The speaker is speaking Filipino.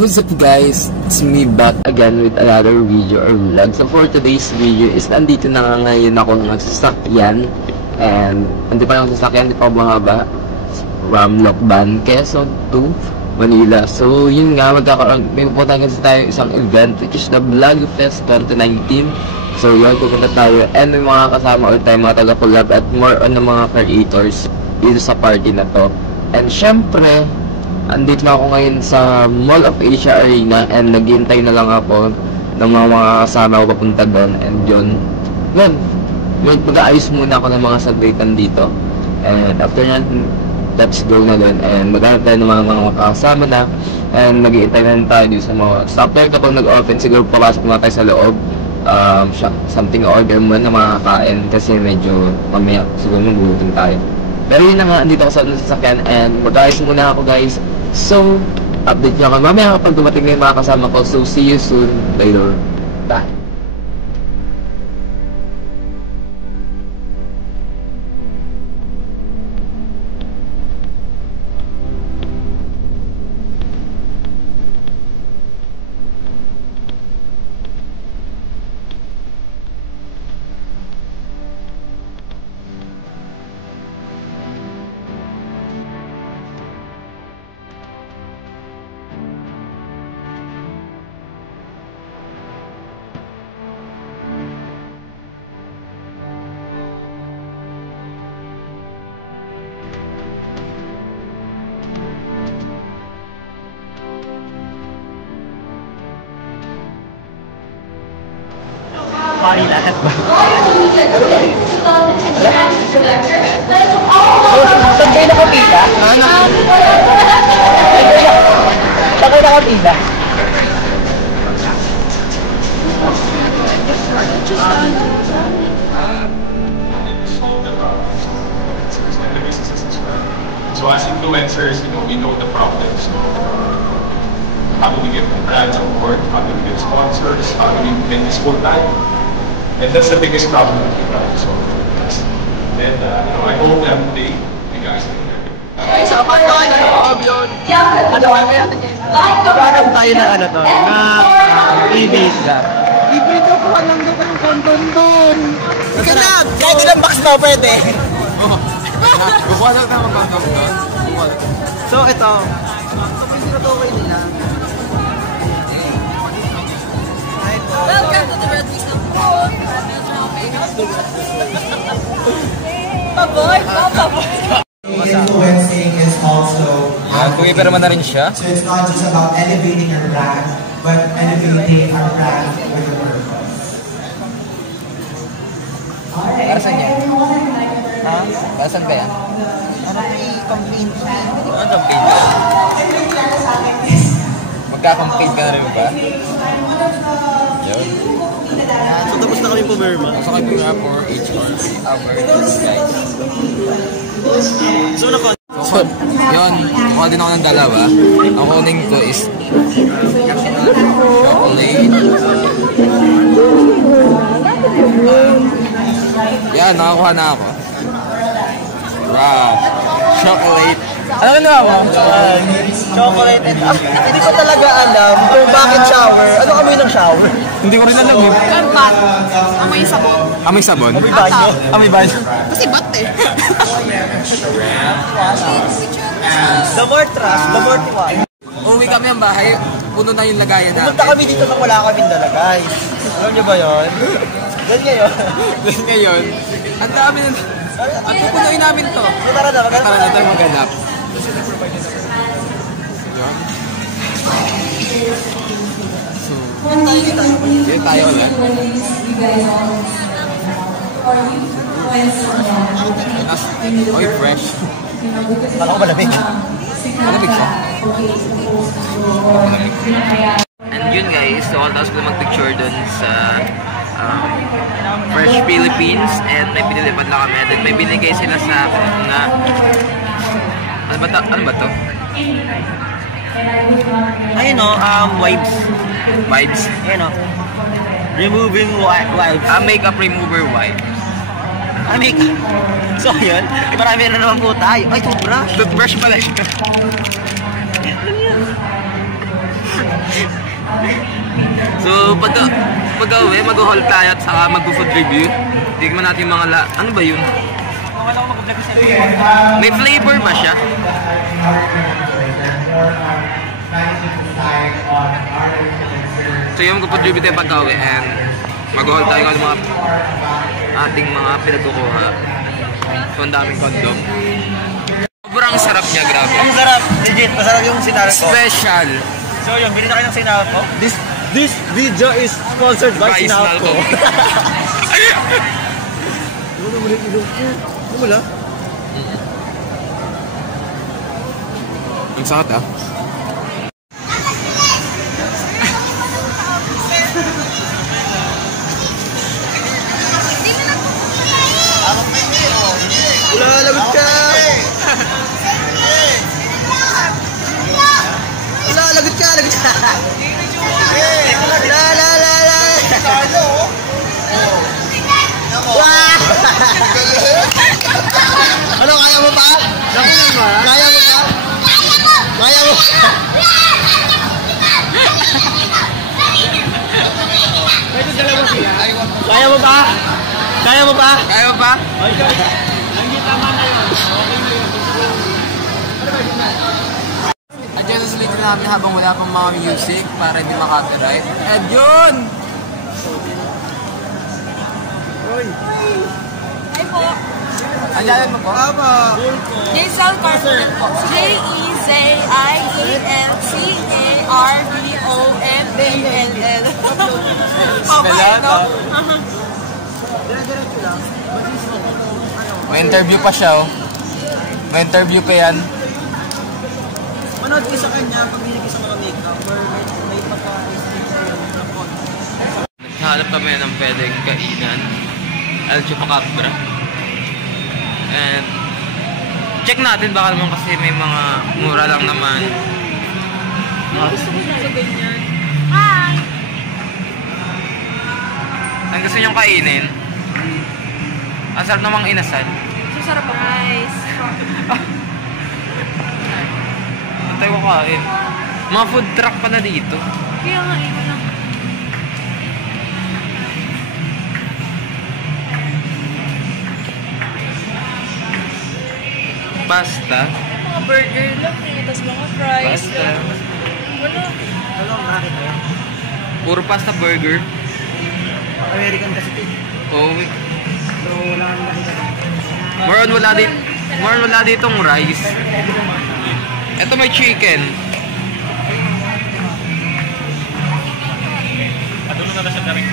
What's up guys? It's me back again with another video or vlog. So for today's video is nandito na nga ngayon ako nagsasakyan. And hindi pa lang sasakyan, hindi pa bumaba. From Lokban, Quezon to Manila. So yun nga, may pupunta kasi tayo isang event which is the Vlog Fest 2019. So yun, pupunta tayo and may mga kasama ulit tayo, mga taga-collab at more on ng mga creators dito sa party na to. And syempre, andito na ako ngayon sa Mall of Asia Arena and naghihintay na lang ako ng mga kasama ko papunta doon. And yun, mag-aayos muna ako ng mga sabitan dito. And after that, let's go na doon. And maghanap tayo ng mga kasama na. And naghihintay na tayo dito sa mga software. Kapag nag-open, siguro papasok na tayo sa loob. Something order mo na makakain kasi medyo mamaya siguro magugutom tayo. Pero yun na nga, andito ako sa sasakyan and mag-aayos muna ako guys. So, update nyo ako mamaya kapag dumating na yung mga kasama ko. So, see you soon later. Bye! Pari lahat ba? Saan kayo nakapila? Saan kayo nakapila? So as influencers, we know the problems. How do we get brands on board? How do we get sponsors? How do we make this full time? And that's the biggest problem that we try to solve. And I hope that you guys can hear me. Sa pagkain ng Pablo, ano kami? Parang tayo na ano to, na i-visa. I-video ko lang doon ng content doon. Ika na! Kaya ilang box na pwede? Bukuha lang naman content doon. So ito, kapag sinatukoy nila. Welcome to the Red Wings of Food. Paboy, paboy. Influencing is also pero man na rin siya. So it's not just about elevating our brand, but elevating our brand with a purpose. Para saan yan? Ha? Para saan kaya? Ano may campaign? Ano campaign ka? Magka-campaign ka na rin ba? Yun. So tapos na kami pumirma. Gusto kayo nga for HR awareness guys. So yun, kuha din ako ng dalawa. Ang kuning ko is chocolate. Yan, nakakuha na ako. Wow, chocolate. Ano ka naman mo? Chocolate and hindi ko talaga alam kung bakit shower. Ano amoy ng shower? Hindi ko rin alam eh. Bat. Amoy sabon. Amoy sabon? Amoy banyo. Amoy banyo. Kasi bat eh. The more trust, the more tiwala. Uwi kami ang bahay, puno na yung lagayan namin. Pumunta kami dito nang wala kami nalagay. Alam niyo ba yun? Yan ngayon. Tapos ngayon, ang dami na. At pupunuin namin to. So tara na, Tara na tayo maghanap. So, yun tayo ulit. Oy, fresh. Baka ko malamig. Malamig siya. And yun guys, so tapos ko mag-picture dun sa Fresh Philippines and may pinilipad lang kami. Then may binigay sila sa akin na ano ba to? Ayun o, wipes. Vibes? Ayun o. Removing wipes. Makeup remover wipes. Makeup. So yun, marami na naman po tayo. Ay, toothbrush. Toothbrush pala siya. So, pag-uwi, mag-haul tayo at saka mag-food review. Tignan natin yung mga ano ba yun? May flavor ba siya? So, yung mag-food review tayo pag-uwi and mag-haul tayo ng mga ating mga pinagkukuha. So, ang daming condom. Sobrang sarap niya, grabe. Ang sarap, legit. Masarap yung sinarap ko. Special. So yun, binili na kayo ng sinarap ko. This video is sponsored by sinarap ko. Ano naman yung ilong ko? Ano wala? Ang sakit ah. Wala, lagot ka! Wala, lagot ka, lagot ka! Ano, kaya mo pa? Kaya mo pa? Kaya mo? Kaya mo pa? Kaya mo pa? Kaya mo pa? Hindi tama na yun. Okay na yun. Adjust sa litro namin habang wala pang mga music para hindi makapiright. And yun! Hi po. Adyalan mo po? Jaisal Carpenter po. J-E-Z-I-E-L-C-A-R-B-O-M-B-L-L. Papay, no? May interview pa siya oh. May interview pa yan. Manood ko sa kanya pag hindi sa mga makeup or may pagka-sticker yung napon. Naghahanap kami ng pwedeng kainan. Al Chupacabra. And check natin baka naman kasi may mga mura lang naman. Gusto ko sa ganyan. Hi! Ang gusto niyong kainin? Ang sarap namang inasal. Sarap ang rice. Ang tayo kakain. Mga food truck pa na dito. Kaya nga, iba lang. Pasta. Mga burger lang eh. Tapos mga fries. Pasta. Wala. Ano ang bracket na yun? Puro pasta burger. American kasi ito. Oh, So wala kang nakita. more on wala ditong rice. Ito may chicken. Ano na siya na rin?